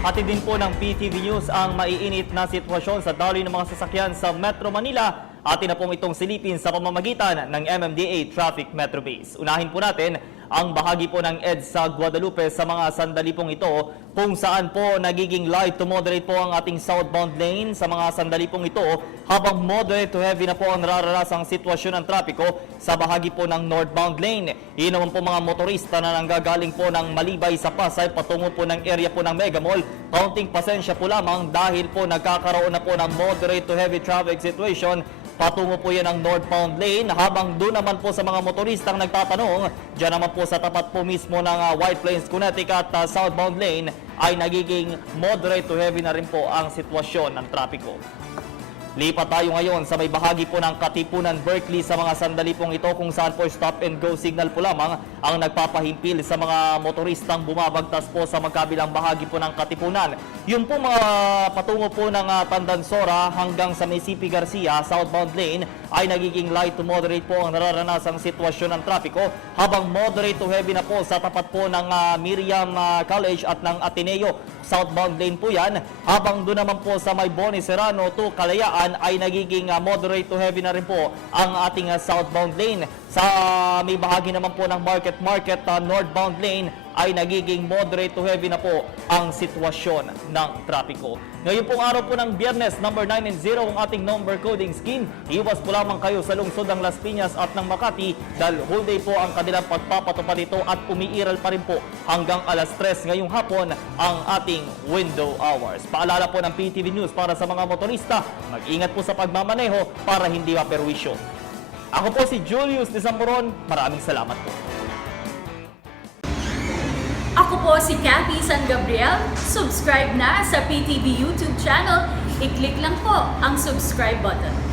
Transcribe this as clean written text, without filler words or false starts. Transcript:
Hatid din po ng PTV News ang maiinit na sitwasyon sa daloy ng mga sasakyan sa Metro Manila. Atin na pong itong silipin sa pamamagitan ng MMDA Traffic Metro Base. Unahin po natin ang bahagi po ng EDSA Guadalupe sa mga sandali pong ito kung saan po nagiging light to moderate po ang ating southbound lane sa mga sandali pong ito habang moderate to heavy na po ang nararasang sitwasyon ng trapiko sa bahagi po ng northbound lane. Iyon naman po mga motorista na nanggagaling po ng Malibay sa Pasay patungo po ng area po ng Mega Mall. Kaunting pasensya po lamang dahil po nagkakaroon na po ng moderate to heavy traffic situation patungo po yan ang northbound lane habang doon naman po sa mga motoristang nagtatanong, dyan naman po sa tapat po mismo ng White Plains, Connecticut southbound lane ay nagiging moderate to heavy na rin po ang sitwasyon ng trapiko. Lipat tayo ngayon sa may bahagi po ng Katipunan, Berkeley sa mga sandali pong ito kung saan po stop and go signal po lamang ang nagpapahimpil sa mga motoristang bumabagtas po sa magkabilang bahagi po ng Katipunan. Yun po mga patungo po ng Tandansora hanggang sa Mesipi Garcia southbound lane ay nagiging light to moderate po ang nararanasang sitwasyon ng trapiko habang moderate to heavy na po sa tapat po ng Miriam College at ng Ateneo. Southbound lane po yan habang doon naman po sa may Boni Serrano to Kalayaan ay nagiging moderate to heavy na rin po ang ating southbound lane. Sa may bahagi naman po ng Market northbound lane ay nagiging moderate to heavy na po ang sitwasyon ng trapiko. Ngayon pong araw po ng Biyernes, number 9 and 0 ang ating number coding scheme. Iwas po lamang kayo sa lungsod ng Las Piñas at ng Makati dahil whole day po ang kanilang pagpapatupad ito at umiiral pa rin po hanggang alas 3 ngayong hapon ang ating window hours. Paalala po ng PTV News para sa mga motorista, mag-ingat po sa pagmamaneho para hindi maperwisyo. Ako po si Julius de Zamboron, maraming salamat po. Ako po si Cathy San Gabriel. Subscribe na sa PTV YouTube channel. I-click lang po ang subscribe button.